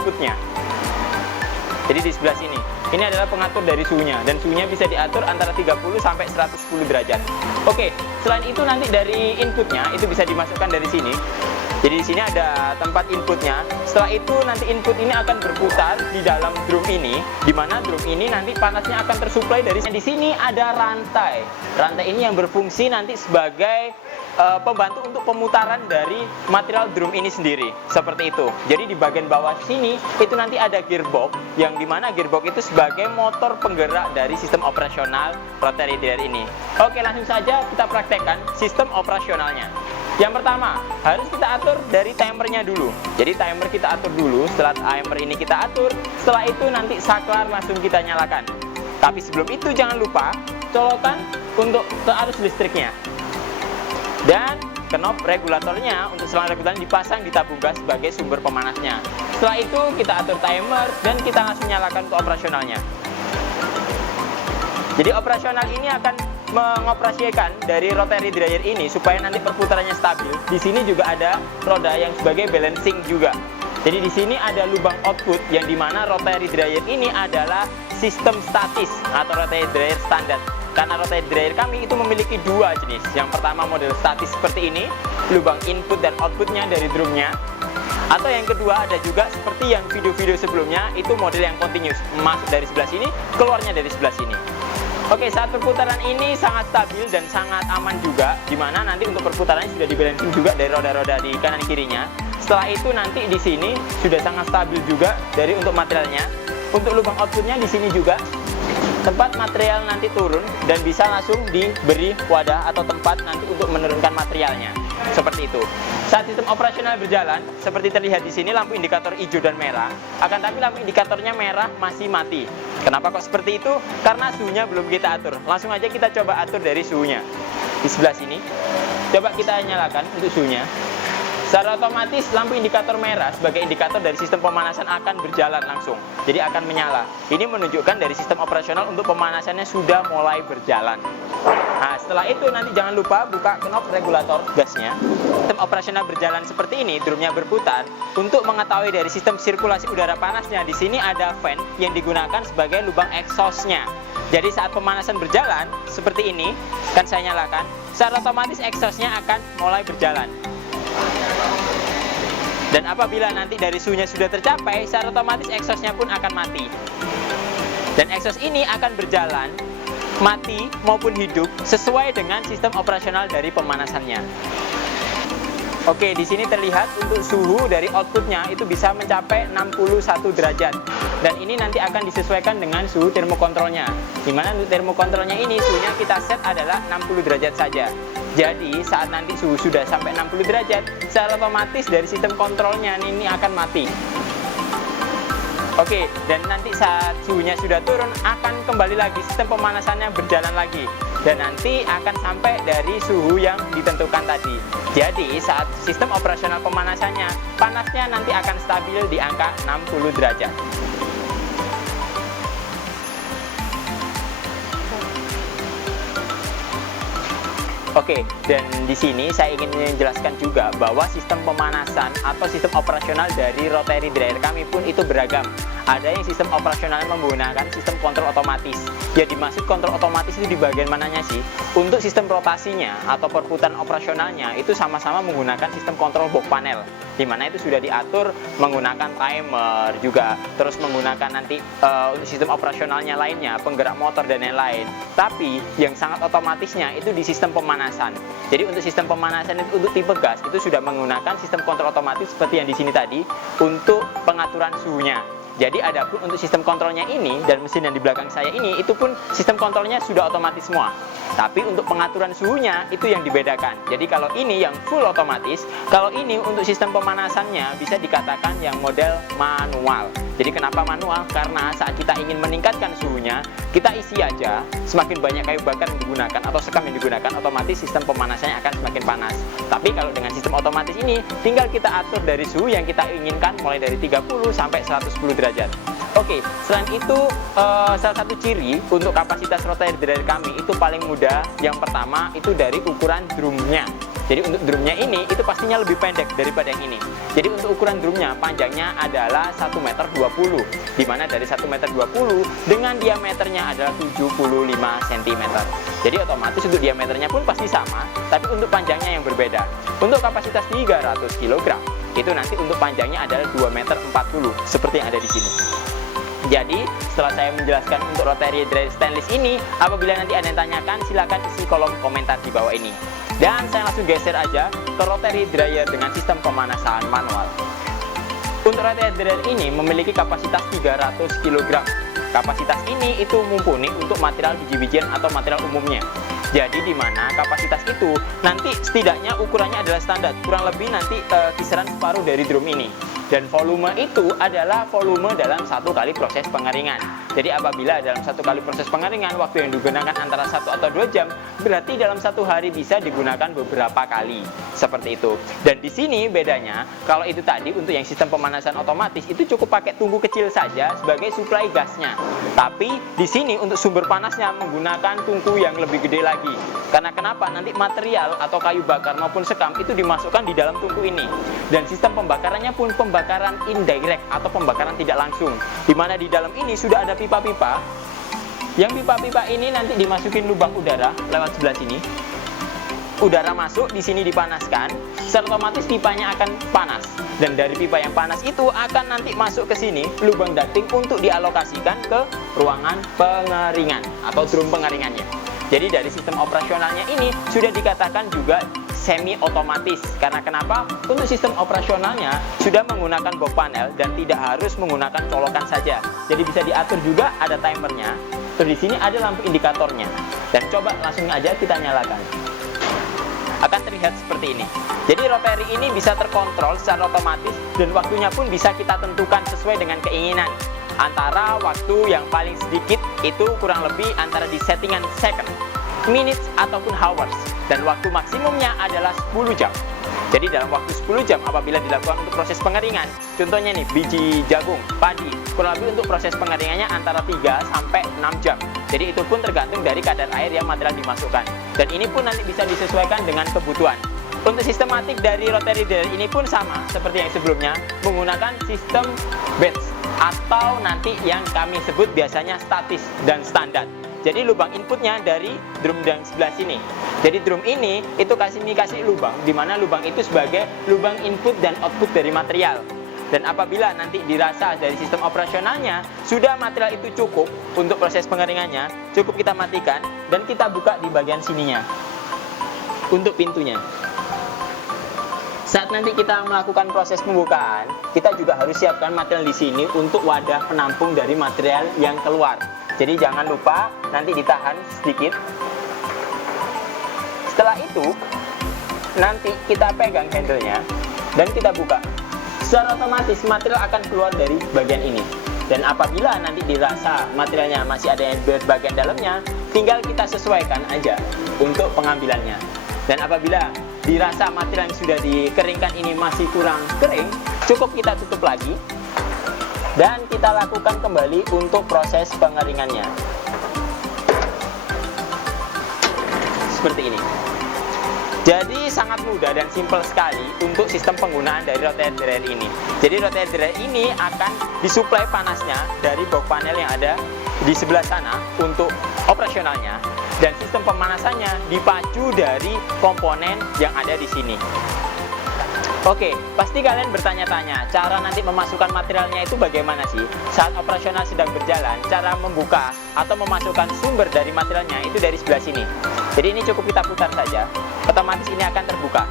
outputnya. Jadi di sebelah sini, ini adalah pengatur dari suhunya, dan suhunya bisa diatur antara 30 sampai 110 derajat. Oke, selain itu nanti dari inputnya itu bisa dimasukkan dari sini. Jadi di sini ada tempat inputnya. Setelah itu nanti input ini akan berputar di dalam drum ini, di mana drum ini nanti panasnya akan tersuplai dari sini. Di sini ada rantai. Rantai ini yang berfungsi nanti sebagai pembantu untuk pemutaran dari material drum ini sendiri, seperti itu. Jadi di bagian bawah sini itu nanti ada gearbox, yang dimana gearbox itu sebagai motor penggerak dari sistem operasional rotary dryer ini. Oke, langsung saja kita praktekkan sistem operasionalnya. Yang pertama, harus kita atur dari timernya dulu. Jadi timer kita atur dulu. Setelah timer ini kita atur, setelah itu nanti saklar langsung kita nyalakan. Tapi sebelum itu jangan lupa colokan untuk ke arus listriknya. Dan knob regulatornya untuk selang regulator dipasang di tabung gas sebagai sumber pemanasnya. Setelah itu kita atur timer dan kita langsung nyalakan untuk operasionalnya. Jadi operasional ini akan mengoperasikan dari rotary dryer ini supaya nanti perputarannya stabil. Di sini juga ada roda yang sebagai balancing juga. Jadi di sini ada lubang output yang dimana rotary dryer ini adalah sistem statis atau rotary dryer standar. Karena rotary dryer kami itu memiliki dua jenis. Yang pertama model statis seperti ini, lubang input dan outputnya dari drumnya. Atau yang kedua ada juga seperti yang video-video sebelumnya, itu model yang continuous, masuk dari sebelah sini, keluarnya dari sebelah sini. Oke, saat perputaran ini sangat stabil dan sangat aman juga, dimana nanti untuk perputarannya sudah dibalancing juga dari roda-roda di kanan kirinya. Setelah itu nanti di sini sudah sangat stabil juga dari untuk materialnya. Untuk lubang outputnya di sini juga tempat material nanti turun dan bisa langsung diberi wadah atau tempat nanti untuk menurunkan materialnya. Seperti itu. Saat sistem operasional berjalan, seperti terlihat di sini lampu indikator hijau dan merah, akan tapi lampu indikatornya merah masih mati. Kenapa kok seperti itu? Karena suhunya belum kita atur. Langsung aja kita coba atur dari suhunya. Di sebelah sini, coba kita nyalakan untuk suhunya. Secara otomatis lampu indikator merah sebagai indikator dari sistem pemanasan akan berjalan langsung. Jadi akan menyala. Ini menunjukkan dari sistem operasional untuk pemanasannya sudah mulai berjalan. Nah, setelah itu nanti jangan lupa buka knob regulator gasnya. Sistem operasional berjalan seperti ini, drumnya berputar. Untuk mengetahui dari sistem sirkulasi udara panasnya, di sini ada fan yang digunakan sebagai lubang exhaustnya. Jadi saat pemanasan berjalan seperti ini, kan saya nyalakan, secara otomatis exhaustnya akan mulai berjalan. Dan apabila nanti dari suhunya sudah tercapai, secara otomatis exhaustnya pun akan mati. Dan exhaust ini akan berjalan mati maupun hidup sesuai dengan sistem operasional dari pemanasannya. Oke, di sini terlihat untuk suhu dari outputnya itu bisa mencapai 61 derajat. Dan ini nanti akan disesuaikan dengan suhu termokontrolnya. Dimana untuk termokontrolnya ini suhunya kita set adalah 60 derajat saja. Jadi saat nanti suhu sudah sampai 60 derajat, secara otomatis dari sistem kontrolnya ini akan mati. Oke, dan nanti saat suhunya sudah turun akan kembali lagi sistem pemanasannya berjalan lagi. Dan nanti akan sampai dari suhu yang ditentukan tadi. Jadi saat sistem operasional pemanasannya, panasnya nanti akan stabil di angka 60 derajat. Oke, dan di sini saya ingin menjelaskan juga bahwa sistem pemanasan atau sistem operasional dari rotary dryer kami pun itu beragam. Ada yang sistem operasional menggunakan sistem kontrol otomatis. Ya, dimaksud kontrol otomatis itu di bagian mananya sih? Untuk sistem rotasinya atau perputaran operasionalnya itu sama-sama menggunakan sistem kontrol box panel, di mana itu sudah diatur menggunakan timer juga, terus menggunakan nanti untuk sistem operasionalnya lainnya, penggerak motor dan lain-lain. Tapi yang sangat otomatisnya itu di sistem pemanasan. Jadi untuk sistem pemanasan itu untuk tipe gas itu sudah menggunakan sistem kontrol otomatis seperti yang di sini tadi untuk pengaturan suhunya. Jadi adapun untuk sistem kontrolnya ini dan mesin yang di belakang saya ini itu pun sistem kontrolnya sudah otomatis semua. Tapi untuk pengaturan suhunya itu yang dibedakan. Jadi kalau ini yang full otomatis, kalau ini untuk sistem pemanasannya bisa dikatakan yang model manual. Jadi kenapa manual? Karena saat kita ingin meningkatkan suhunya, kita isi aja, semakin banyak kayu bakar yang digunakan atau sekam yang digunakan, otomatis sistem pemanasannya akan semakin panas. Tapi kalau dengan sistem otomatis ini, tinggal kita atur dari suhu yang kita inginkan mulai dari 30 sampai 110 derajat. Oke, selain itu salah satu ciri untuk kapasitas rotary dryer kami itu paling mudah. Yang pertama itu dari ukuran drumnya. Jadi untuk drumnya ini itu pastinya lebih pendek daripada yang ini. Jadi untuk ukuran drumnya panjangnya adalah 1,20 meter, di mana dari 1,20 meter dengan diameternya adalah 75 cm. Jadi otomatis untuk diameternya pun pasti sama, tapi untuk panjangnya yang berbeda. Untuk kapasitas 300 kg, itu nanti untuk panjangnya adalah 2,40 meter seperti yang ada di sini. Jadi setelah saya menjelaskan untuk rotary dryer stainless ini, apabila nanti ada yang tanyakan, silakan isi kolom komentar di bawah ini. Dan saya langsung geser aja ke rotary dryer dengan sistem pemanasan manual. Untuk rotary dryer ini memiliki kapasitas 300 kg. Kapasitas ini itu mumpuni untuk material biji-bijian atau material umumnya. Jadi di mana kapasitas itu nanti setidaknya ukurannya adalah standar, kurang lebih nanti kisaran separuh dari drum ini. Dan volume itu adalah volume dalam satu kali proses pengeringan. Jadi apabila dalam satu kali proses pengeringan waktu yang digunakan antara 1 atau 2 jam, berarti dalam satu hari bisa digunakan beberapa kali. Seperti itu. Dan di sini bedanya, kalau itu tadi untuk yang sistem pemanasan otomatis itu cukup pakai tungku kecil saja sebagai suplai gasnya. Tapi di sini untuk sumber panasnya menggunakan tungku yang lebih gede lagi. Karena kenapa? Nanti material atau kayu bakar maupun sekam itu dimasukkan di dalam tungku ini. Dan sistem pembakarannya pun pembakaran indirect atau pembakaran tidak langsung. Di mana di dalam ini sudah ada pipa-pipa. Yang pipa-pipa ini nanti dimasukin lubang udara lewat sebelah sini. Udara masuk, di sini dipanaskan, secara otomatis pipanya akan panas. Dan dari pipa yang panas itu akan nanti masuk ke sini, lubang ducting untuk dialokasikan ke ruangan pengeringan atau drum pengeringannya. Jadi dari sistem operasionalnya ini sudah dikatakan juga semi otomatis. Karena kenapa? Untuk sistem operasionalnya sudah menggunakan box panel dan tidak harus menggunakan colokan saja. Jadi bisa diatur juga, ada timernya. Terus di sini ada lampu indikatornya. Dan coba langsung aja kita nyalakan. Akan terlihat seperti ini. Jadi rotary ini bisa terkontrol secara otomatis dan waktunya pun bisa kita tentukan sesuai dengan keinginan. Antara waktu yang paling sedikit itu kurang lebih antara di settingan second, minutes ataupun hours, dan waktu maksimumnya adalah 10 jam. Jadi dalam waktu 10 jam apabila dilakukan untuk proses pengeringan, contohnya nih biji jagung, padi, kurang lebih untuk proses pengeringannya antara 3 sampai 6 jam. Jadi itu pun tergantung dari kadar air yang material dimasukkan. Dan ini pun nanti bisa disesuaikan dengan kebutuhan. Untuk sistematik dari rotary dryer ini pun sama seperti yang sebelumnya, menggunakan sistem batch atau nanti yang kami sebut biasanya statis dan standar. Jadi lubang inputnya dari drum yang sebelah sini. Jadi drum ini itu kasih lubang, di mana lubang itu sebagai lubang input dan output dari material. Dan apabila nanti dirasa dari sistem operasionalnya sudah material itu cukup untuk proses pengeringannya, cukup kita matikan dan kita buka di bagian sininya untuk pintunya. Saat nanti kita melakukan proses pembukaan, kita juga harus siapkan material di sini untuk wadah penampung dari material yang keluar. Jadi jangan lupa nanti ditahan sedikit. Setelah itu nanti kita pegang handle-nya dan kita buka. Secara otomatis material akan keluar dari bagian ini. Dan apabila nanti dirasa materialnya masih ada yang bagian dalamnya, tinggal kita sesuaikan aja untuk pengambilannya. Dan apabila dirasa material yang sudah dikeringkan ini masih kurang kering, cukup kita tutup lagi. Dan kita lakukan kembali untuk proses pengeringannya. Seperti ini. Jadi sangat mudah dan simpel sekali untuk sistem penggunaan dari rotary dryer ini. Jadi rotary dryer ini akan disuplai panasnya dari box panel yang ada di sebelah sana untuk operasionalnya. Dan sistem pemanasannya dipacu dari komponen yang ada di sini. Oke, pasti kalian bertanya-tanya, cara nanti memasukkan materialnya itu bagaimana sih? Saat operasional sedang berjalan, cara membuka atau memasukkan sumber dari materialnya itu dari sebelah sini. Jadi ini cukup kita putar saja, otomatis ini akan terbuka.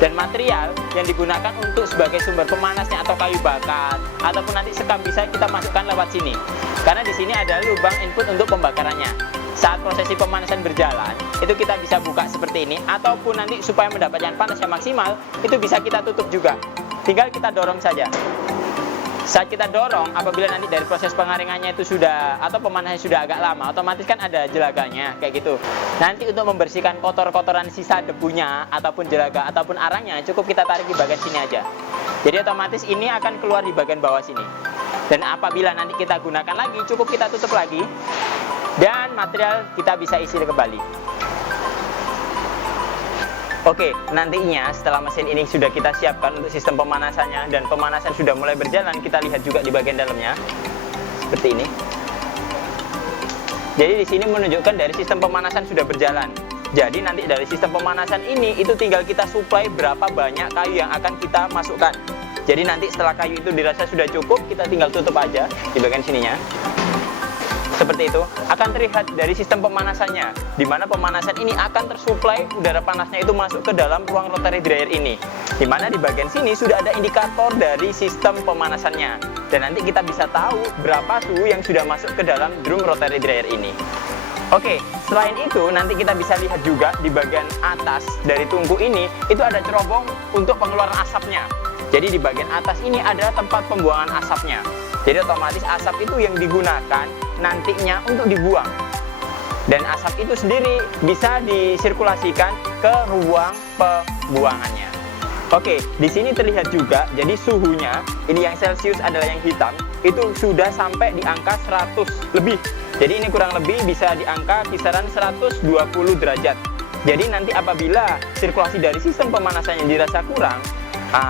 Dan material yang digunakan untuk sebagai sumber pemanasnya atau kayu bakar, ataupun nanti sekam bisa kita masukkan lewat sini. Karena di sini ada lubang input untuk pembakarannya. Saat prosesi pemanasan berjalan, itu kita bisa buka seperti ini, ataupun nanti supaya mendapatkan panas yang maksimal, itu bisa kita tutup juga. Tinggal kita dorong saja. Saat kita dorong, apabila nanti dari proses pengeringannya itu sudah, atau pemanasannya sudah agak lama, otomatis kan ada jelaganya, kayak gitu. Nanti untuk membersihkan kotor-kotoran sisa debunya, ataupun jelaga, ataupun arangnya, cukup kita tarik di bagian sini aja. Jadi otomatis ini akan keluar di bagian bawah sini. Dan apabila nanti kita gunakan lagi, cukup kita tutup lagi. Dan material kita bisa isi kembali. Oke, nantinya setelah mesin ini sudah kita siapkan untuk sistem pemanasannya dan pemanasan sudah mulai berjalan, kita lihat juga di bagian dalamnya seperti ini. Jadi di sini menunjukkan dari sistem pemanasan sudah berjalan. Jadi nanti dari sistem pemanasan ini itu tinggal kita supply berapa banyak kayu yang akan kita masukkan. Jadi nanti setelah kayu itu dirasa sudah cukup, kita tinggal tutup aja di bagian sininya. Seperti itu, akan terlihat dari sistem pemanasannya, di mana pemanasan ini akan tersuplai udara panasnya itu masuk ke dalam ruang rotary dryer ini. Di mana di bagian sini sudah ada indikator dari sistem pemanasannya. Dan nanti kita bisa tahu berapa suhu yang sudah masuk ke dalam drum rotary dryer ini. Oke, selain itu nanti kita bisa lihat juga di bagian atas dari tungku ini, itu ada cerobong untuk pengeluaran asapnya. Jadi di bagian atas ini ada tempat pembuangan asapnya. Jadi otomatis asap itu yang digunakan nantinya untuk dibuang. Dan asap itu sendiri bisa disirkulasikan ke ruang pembuangannya. Oke, di sini terlihat juga, jadi suhunya, ini yang Celsius adalah yang hitam, itu sudah sampai di angka 100 lebih. Jadi ini kurang lebih bisa di angka kisaran 120 derajat. Jadi nanti apabila sirkulasi dari sistem pemanasannya dirasa kurang,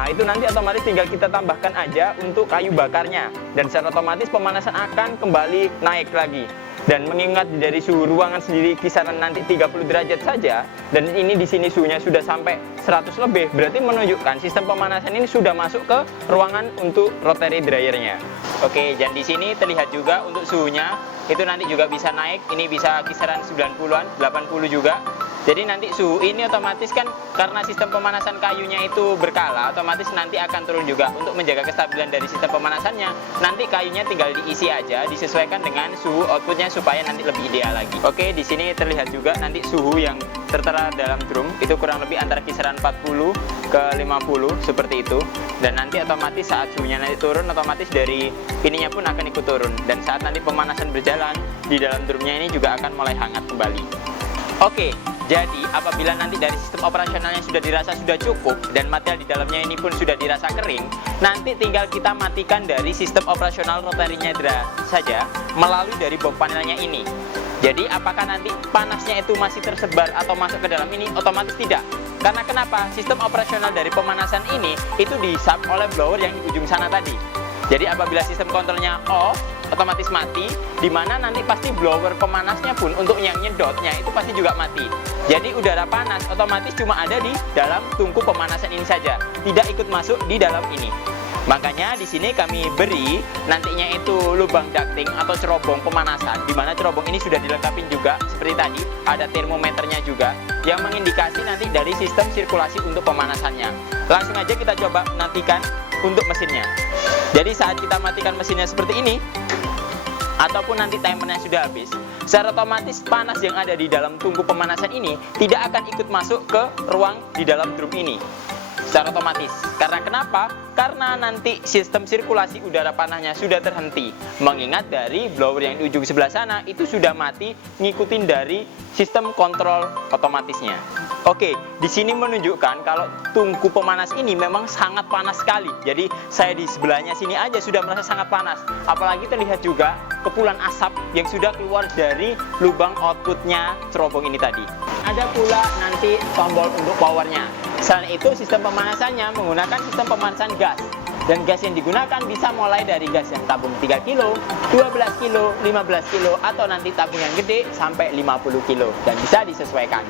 itu nanti otomatis tinggal kita tambahkan aja untuk kayu bakarnya. Dan secara otomatis pemanasan akan kembali naik lagi. Dan mengingat dari suhu ruangan sendiri kisaran nanti 30 derajat saja, dan ini di sini suhunya sudah sampai 100 lebih, berarti menunjukkan sistem pemanasan ini sudah masuk ke ruangan untuk rotary dryernya. Oke, dan di sini terlihat juga untuk suhunya itu nanti juga bisa naik, ini bisa kisaran 90-an, 80 juga. Jadi nanti suhu ini otomatis kan karena sistem pemanasan kayunya itu berkala, otomatis nanti akan turun juga. Untuk menjaga kestabilan dari sistem pemanasannya, nanti kayunya tinggal diisi aja, disesuaikan dengan suhu outputnya supaya nanti lebih ideal lagi. Oke, di sini terlihat juga nanti suhu yang tertera dalam drum itu kurang lebih antara kisaran 40 ke 50 seperti itu. Dan nanti otomatis saat suhunya nanti turun, otomatis dari ininya pun akan ikut turun. Dan saat nanti pemanasan berjalan di dalam drumnya ini juga akan mulai hangat kembali. Oke, jadi apabila nanti dari sistem operasionalnya sudah dirasa sudah cukup dan material di dalamnya ini pun sudah dirasa kering, nanti tinggal kita matikan dari sistem operasional rotary dryer saja melalui dari box panelnya ini. Jadi apakah nanti panasnya itu masih tersebar atau masuk ke dalam ini? Otomatis tidak. Karena kenapa? Sistem operasional dari pemanasan ini itu di-sub oleh blower yang di ujung sana tadi. Jadi apabila sistem kontrolnya off, otomatis mati, di mana nanti pasti blower pemanasnya pun untuk yang nyedotnya itu pasti juga mati. Jadi udara panas otomatis cuma ada di dalam tungku pemanasan ini saja, tidak ikut masuk di dalam ini. Makanya di sini kami beri nantinya itu lubang ducting atau cerobong pemanasan, di mana cerobong ini sudah dilengkapi juga seperti tadi, ada termometernya juga yang mengindikasi nanti dari sistem sirkulasi untuk pemanasannya. Langsung aja kita coba nantikan untuk mesinnya. Jadi saat kita matikan mesinnya seperti ini, ataupun nanti timernya sudah habis, secara otomatis panas yang ada di dalam tungku pemanasan ini tidak akan ikut masuk ke ruang di dalam drum ini secara otomatis. Karena kenapa? Karena nanti sistem sirkulasi udara panasnya sudah terhenti. Mengingat dari blower yang di ujung sebelah sana itu sudah mati ngikutin dari sistem kontrol otomatisnya. Oke, di sini menunjukkan kalau tungku pemanas ini memang sangat panas sekali. Jadi saya di sebelahnya sini aja sudah merasa sangat panas. Apalagi terlihat juga kepulan asap yang sudah keluar dari lubang outputnya cerobong ini tadi. Ada pula nanti tombol untuk powernya. Selain itu sistem pemanasannya menggunakan sistem pemanasan gas. Dan gas yang digunakan bisa mulai dari gas yang tabung 3 kilo, 12 kilo, 15 kilo, atau nanti tabung yang gede sampai 50 kilo. Dan bisa disesuaikan.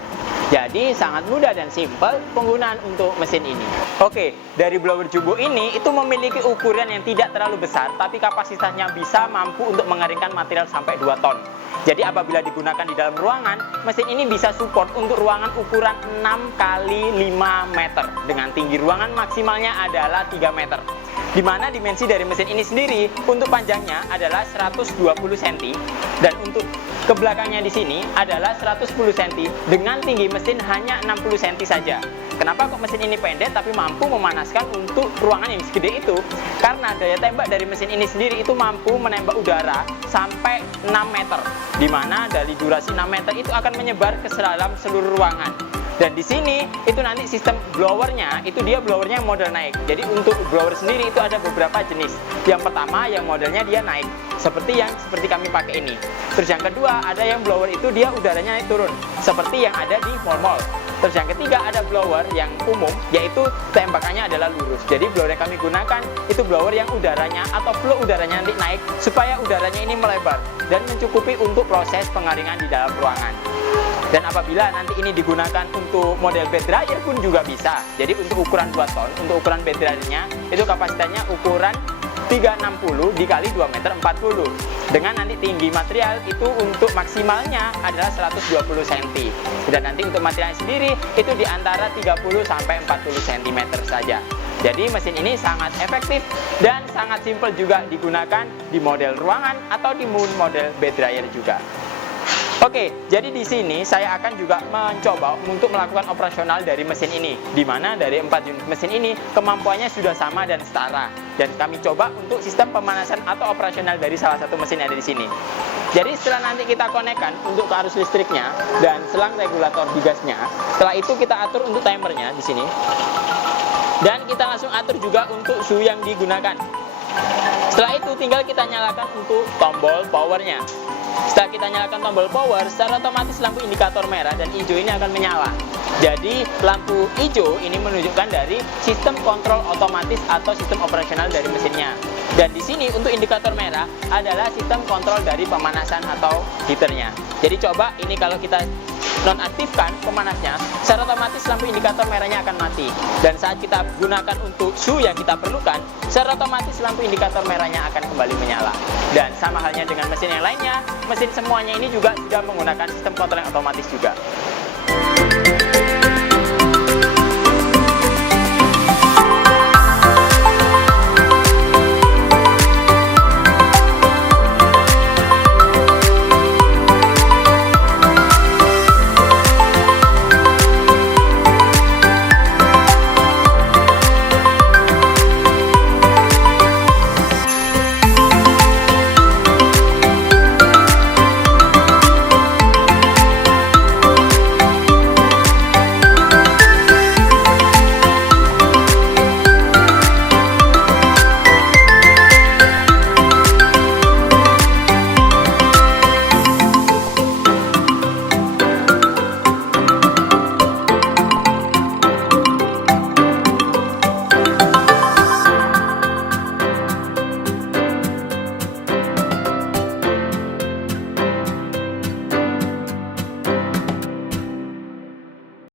Jadi sangat mudah dan simpel penggunaan untuk mesin ini. Oke, dari blower jumbo ini itu memiliki ukuran yang tidak terlalu besar, tapi kapasitasnya bisa mampu untuk mengeringkan material sampai 2 ton. Jadi apabila digunakan di dalam ruangan, mesin ini bisa support untuk ruangan ukuran 6 kali 5 meter. Dengan tinggi ruangan maksimalnya adalah 3 meter. Di mana dimensi dari mesin ini sendiri untuk panjangnya adalah 120 cm dan untuk ke belakangnya di sini adalah 110 cm dengan tinggi mesin hanya 60 cm saja. Kenapa kok mesin ini pendek tapi mampu memanaskan untuk ruangan yang segede itu? Karena daya tembak dari mesin ini sendiri itu mampu menembak udara sampai 6 meter. Di mana dari durasi 6 meter itu akan menyebar ke dalam seluruh ruangan. Dan di sini itu nanti sistem blowernya itu dia blowernya model naik. Jadi untuk blower sendiri itu ada beberapa jenis. Yang pertama yang modelnya dia naik seperti kami pakai ini. Terus yang kedua ada yang blower itu dia udaranya naik turun seperti yang ada di mall-mall. Terus yang ketiga ada blower yang umum, yaitu tembakannya adalah lurus. Jadi blower yang kami gunakan itu blower yang udaranya atau flow udaranya nanti naik supaya udaranya ini melebar dan mencukupi untuk proses pengaringan di dalam ruangan. Dan apabila nanti ini digunakan untuk model bed dryer pun juga bisa. Jadi untuk ukuran 2 ton, untuk ukuran bed dryernya itu kapasitasnya ukuran 360 dikali 2 meter 40. Dengan nanti tinggi material itu untuk maksimalnya adalah 120 cm. Dan nanti untuk material sendiri itu di antara 30 sampai 40 cm saja. Jadi mesin ini sangat efektif dan sangat simpel juga digunakan di model ruangan atau di model bed dryer juga. Oke, jadi di sini saya akan juga mencoba untuk melakukan operasional dari mesin ini, di mana dari 4 unit mesin ini kemampuannya sudah sama dan setara. Dan kami coba untuk sistem pemanasan atau operasional dari salah satu mesin yang ada di sini. Jadi setelah nanti kita konekkan untuk ke arus listriknya dan selang regulator di gasnya, setelah itu kita atur untuk timernya di sini. Dan kita langsung atur juga untuk suhu yang digunakan. Setelah itu tinggal kita nyalakan untuk tombol powernya. Setelah kita nyalakan tombol power, secara otomatis lampu indikator merah dan hijau ini akan menyala. Jadi lampu hijau ini menunjukkan dari sistem kontrol otomatis atau sistem operasional dari mesinnya. Dan di sini untuk indikator merah adalah sistem kontrol dari pemanasan atau heaternya. Jadi coba ini kalau kita nonaktifkan pemanasnya, secara otomatis lampu indikator merahnya akan mati. Dan saat kita gunakan untuk suhu yang kita perlukan, secara otomatis lampu indikator merahnya akan kembali menyala. Dan sama halnya dengan mesin yang lainnya, mesin semuanya ini juga sudah menggunakan sistem kontrol yang otomatis juga.